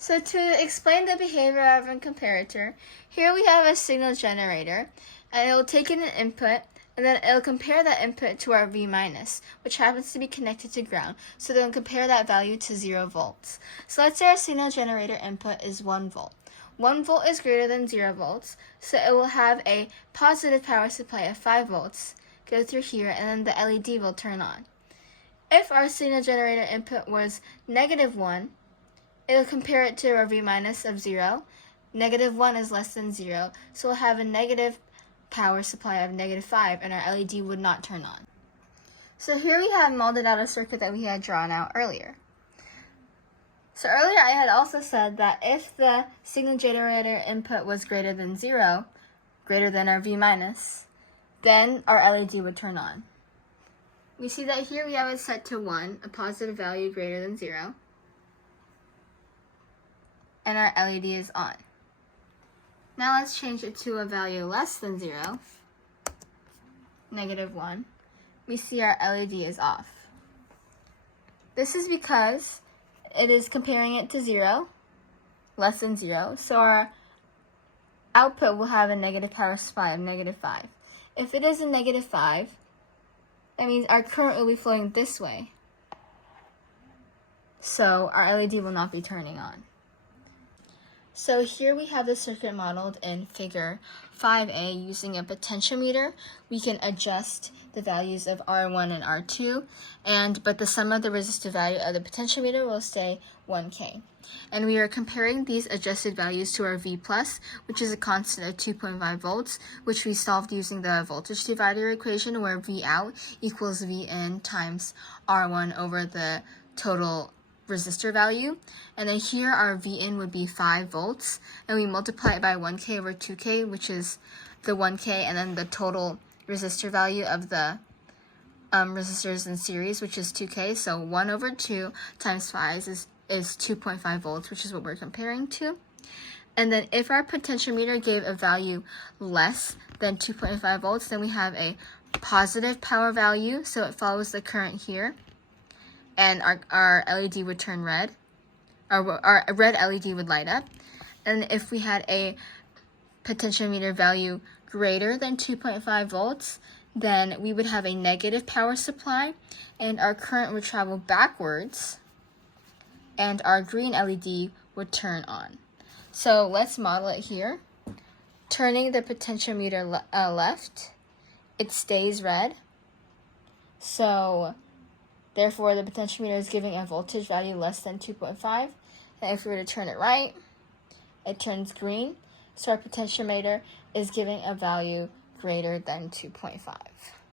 So to explain the behavior of a comparator, here we have a signal generator, and it will take in an input, and then it'll compare that input to our V minus, which happens to be connected to ground, so they'll compare that value to 0 volts. So let's say our signal generator input is 1 volt. 1 volt is greater than 0 volts, so it will have a positive power supply of 5 volts go through here, and then the LED will turn on. If our signal generator input was -1, it'll compare it to our V minus of 0. -1 is less than 0, so we'll have a negative power supply of -5, and our LED would not turn on. So here we have modeled out a circuit that we had drawn out earlier. So earlier I had also said that if the signal generator input was greater than 0, greater than our V minus, then our LED would turn on. We see that here we have it set to 1, a positive value greater than 0. And our LED is on. Now let's change it to a value less than 0, -1. We see our LED is off. This is because it is comparing it to 0, less than 0, so our output will have a negative power supply of -5. If it is a -5, that means our current will be flowing this way, so our LED will not be turning on. So here we have the circuit modeled in figure 5a. Using a potentiometer, we can adjust the values of R1 and R2, but the sum of the resistive value of the potentiometer will stay 1K. And we are comparing these adjusted values to our V+, which is a constant of 2.5 volts, which we solved using the voltage divider equation, where V out equals V in times R1 over the total resistor value. And then here our V in would be 5 volts, and we multiply it by 1K over 2K, which is the 1K, and then the total resistor value of the resistors in series, which is 2K. So 1 over 2 times 5 is 2.5 volts, which is what we're comparing to. And then if our potentiometer gave a value less than 2.5 volts, then we have a positive power value, so it follows the current here, and our LED would turn red. Our red LED would light up. And if we had a potentiometer value greater than 2.5 volts, then we would have a negative power supply, and our current would travel backwards, and our green LED would turn on. So let's model it here. Turning the potentiometer left, it stays red. So therefore, the potentiometer is giving a voltage value less than 2.5. And if we were to turn it right, it turns green. So our potentiometer is giving a value greater than 2.5.